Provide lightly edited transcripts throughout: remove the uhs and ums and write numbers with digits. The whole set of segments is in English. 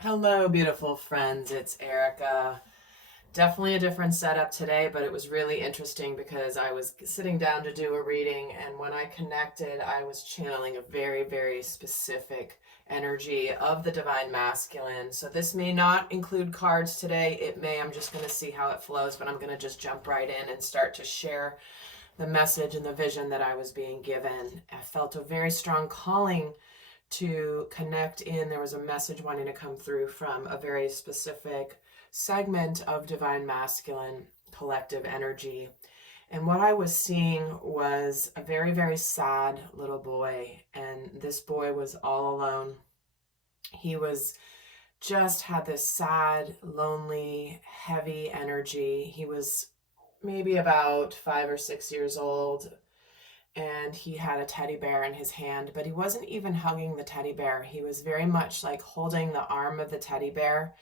Hello, beautiful friends. It's Erica. Definitely a different setup today, but it was really interesting because I was sitting down to do a reading, and when I connected, I was channeling a very, very specific energy of the divine masculine. So this may not include cards today. It may. I'm just going to see how it flows, but I'm going to just jump right in and start to share the message and the vision that I was being given. I felt a very strong calling to connect in. There was a message wanting to come through from a very specific segment of divine masculine collective energy. And what I was seeing was a very, very sad little boy. And this boy was all alone. He was just had this sad, lonely, heavy energy. He was maybe about 5 or 6 years old, and he had a teddy bear in his hand, but he wasn't even hugging the teddy bear. He was very much like holding the arm of the teddy bear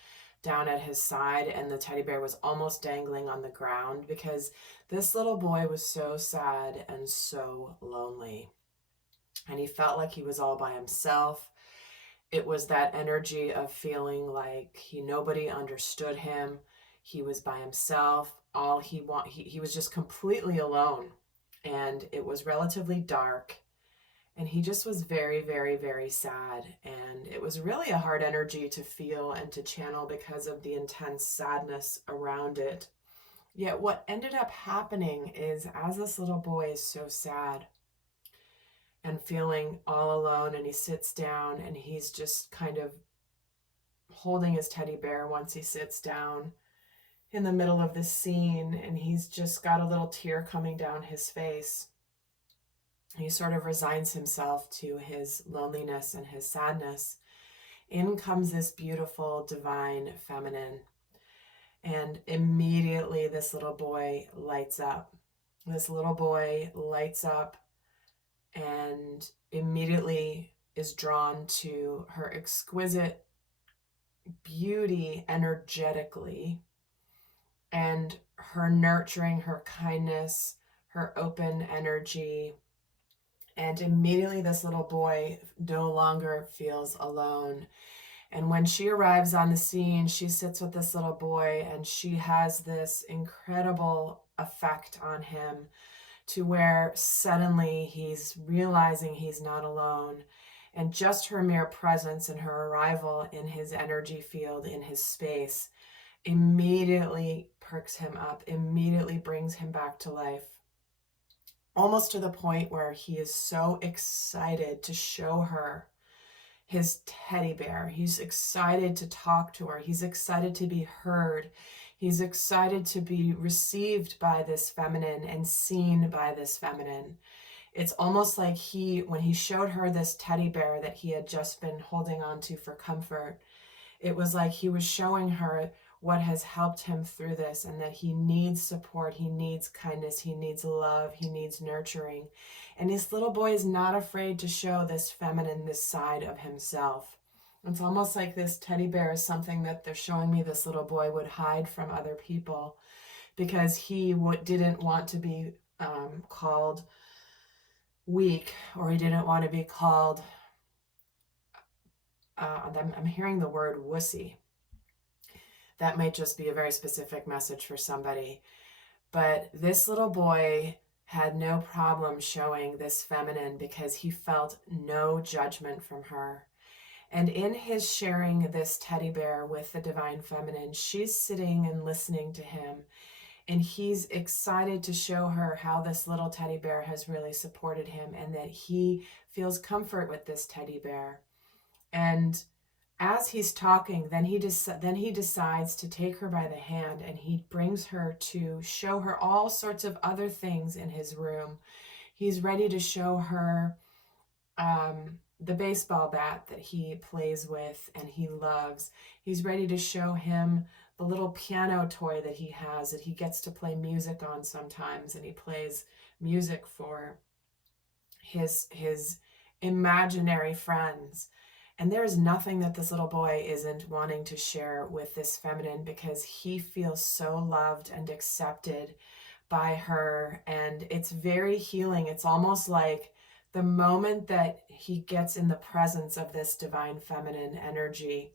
down at his side, and the teddy bear was almost dangling on the ground because this little boy was so sad and so lonely. And he felt like he was all by himself. It was that energy of feeling like nobody understood him. He was by himself. All he was just completely alone. And it was relatively dark, and he just was very, very, very sad. And it was really a hard energy to feel and to channel because of the intense sadness around it. Yet what ended up happening is, as this little boy is so sad and feeling all alone, and he sits down and he's just kind of holding his teddy bear once he sits down in the middle of this scene, and he's just got a little tear coming down his face. He sort of resigns himself to his loneliness and his sadness. In comes this beautiful divine feminine, and immediately this little boy lights up. This little boy lights up and immediately is drawn to her exquisite beauty energetically, and her nurturing, her kindness, her open energy. And immediately this little boy no longer feels alone. And when she arrives on the scene, she sits with this little boy, and she has this incredible effect on him, to where suddenly he's realizing he's not alone. And just her mere presence and her arrival in his energy field, in his space, immediately perks him up, immediately brings him back to life. Almost to the point where he is so excited to show her his teddy bear. He's excited to talk to her. He's excited to be heard. He's excited to be received by this feminine and seen by this feminine. It's almost like when he showed her this teddy bear that he had just been holding on to for comfort, it was like he was showing her what has helped him through this, and that he needs support, he needs kindness, he needs love, he needs nurturing. And this little boy is not afraid to show this feminine, this side of himself. It's almost like this teddy bear is something that they're showing me this little boy would hide from other people, because he didn't want to be called weak, or he didn't want to be called, I'm hearing the word wussy. That might just be a very specific message for somebody. But this little boy had no problem showing this feminine because he felt no judgment from her. And in his sharing this teddy bear with the divine feminine, she's sitting and listening to him. And he's excited to show her how this little teddy bear has really supported him, and that he feels comfort with this teddy bear. And as he's talking, then he decides to take her by the hand, and he brings her to show her all sorts of other things in his room. He's ready to show her the baseball bat that he plays with and he loves. He's ready to show him the little piano toy that he has, that he gets to play music on sometimes, and he plays music for his imaginary friends. And there is nothing that this little boy isn't wanting to share with this feminine, because he feels so loved and accepted by her. And it's very healing. It's almost like the moment that he gets in the presence of this divine feminine energy,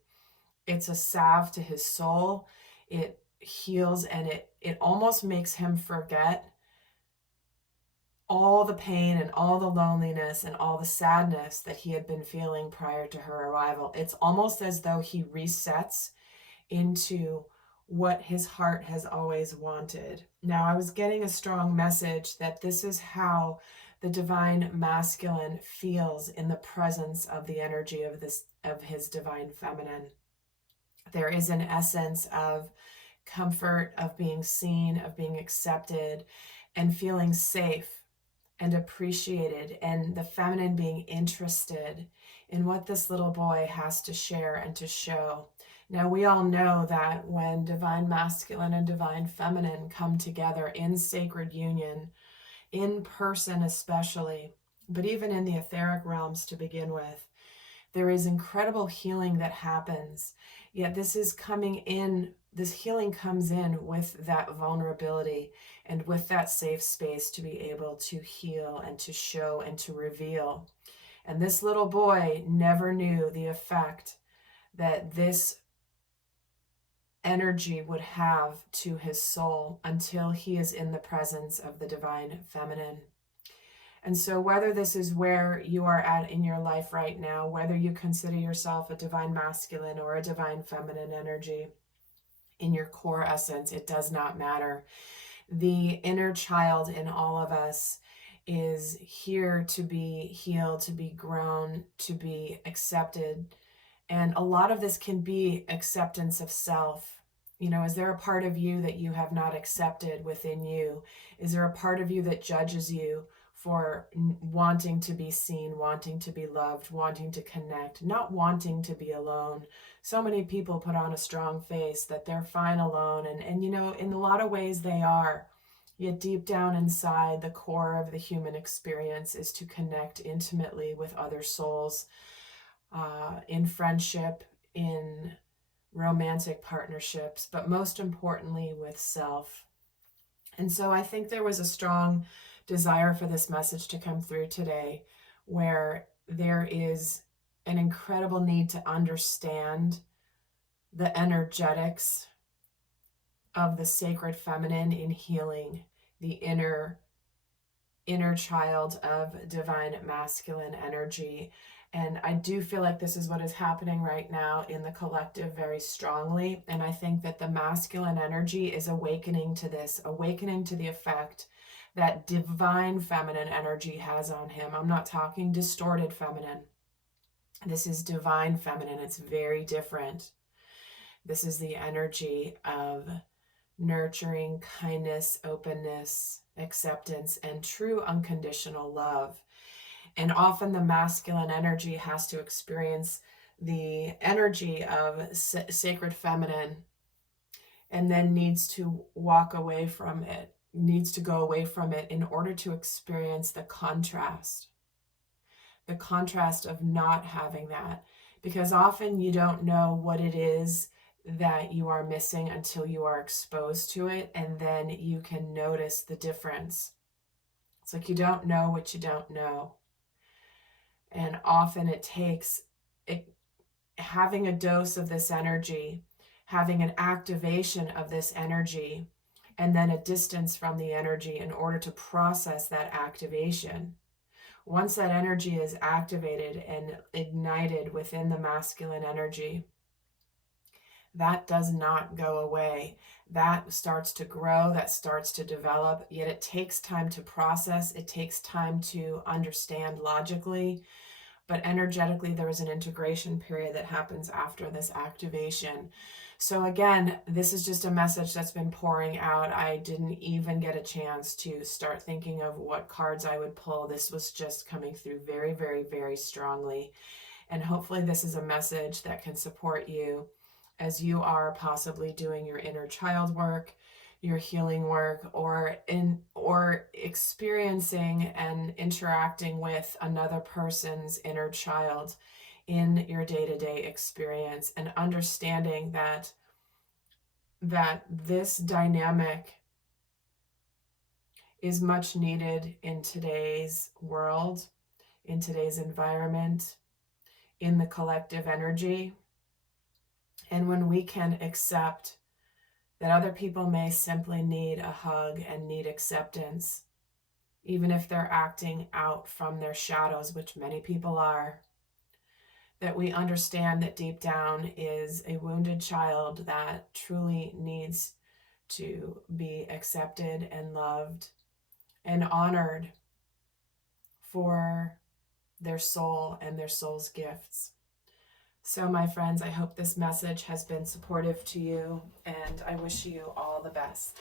It's a salve to his soul. It heals, and it almost makes him forget all the pain and all the loneliness and all the sadness that he had been feeling prior to her arrival. It's almost as though he resets into what his heart has always wanted. Now, I was getting a strong message that this is how the divine masculine feels in the presence of the energy of his divine feminine. There is an essence of comfort, of being seen, of being accepted, and feeling safe and appreciated, and the feminine being interested in what this little boy has to share and to show. Now, we all know that when divine masculine and divine feminine come together in sacred union, in person especially, but even in the etheric realms to begin with, there is incredible healing that happens. Yet this healing comes in with that vulnerability and with that safe space to be able to heal and to show and to reveal. And this little boy never knew the effect that this energy would have to his soul until he is in the presence of the divine feminine. And so whether this is where you are at in your life right now, whether you consider yourself a divine masculine or a divine feminine energy, in your core essence, it does not matter. The inner child in all of us is here to be healed, to be grown, to be accepted. And a lot of this can be acceptance of self. You know, is there a part of you that you have not accepted within you? Is there a part of you that judges you for wanting to be seen, wanting to be loved, wanting to connect, not wanting to be alone? So many people put on a strong face that they're fine alone. And you know, in a lot of ways they are. Yet deep down inside, the core of the human experience is to connect intimately with other souls, in friendship, in romantic partnerships, but most importantly with self. And so I think there was a strong desire for this message to come through today, where there is an incredible need to understand the energetics of the sacred feminine in healing the inner child of divine masculine energy. And I do feel like this is what is happening right now in the collective very strongly. And I think that the masculine energy is awakening to this, awakening to the effect that divine feminine energy has on him. I'm not talking distorted feminine. This is divine feminine. It's very different. This is the energy of nurturing, kindness, openness, acceptance, and true unconditional love. And often the masculine energy has to experience the energy of sacred feminine and then needs to walk away from it, needs to go away from it in order to experience the contrast of not having that. Because often you don't know what it is that you are missing until you are exposed to it, and then you can notice the difference. It's like you don't know what you don't know. And often it takes having a dose of this energy, having an activation of this energy, and then a distance from the energy in order to process that activation. Once that energy is activated and ignited within the masculine energy, that does not go away. That starts to grow, that starts to develop, yet it takes time to process. It takes time to understand logically, but energetically there is an integration period that happens after this activation. So again, this is just a message that's been pouring out. I didn't even get a chance to start thinking of what cards I would pull. This was just coming through very, very, very strongly. And hopefully this is a message that can support you as you are possibly doing your inner child work, your healing work, or experiencing and interacting with another person's inner child in your day-to-day experience, and understanding that this dynamic is much needed in today's world, in today's environment, in the collective energy. And when we can accept that other people may simply need a hug and need acceptance, even if they're acting out from their shadows, which many people are, that we understand that deep down is a wounded child that truly needs to be accepted and loved and honored for their soul and their soul's gifts. So, my friends, I hope this message has been supportive to you, and I wish you all the best.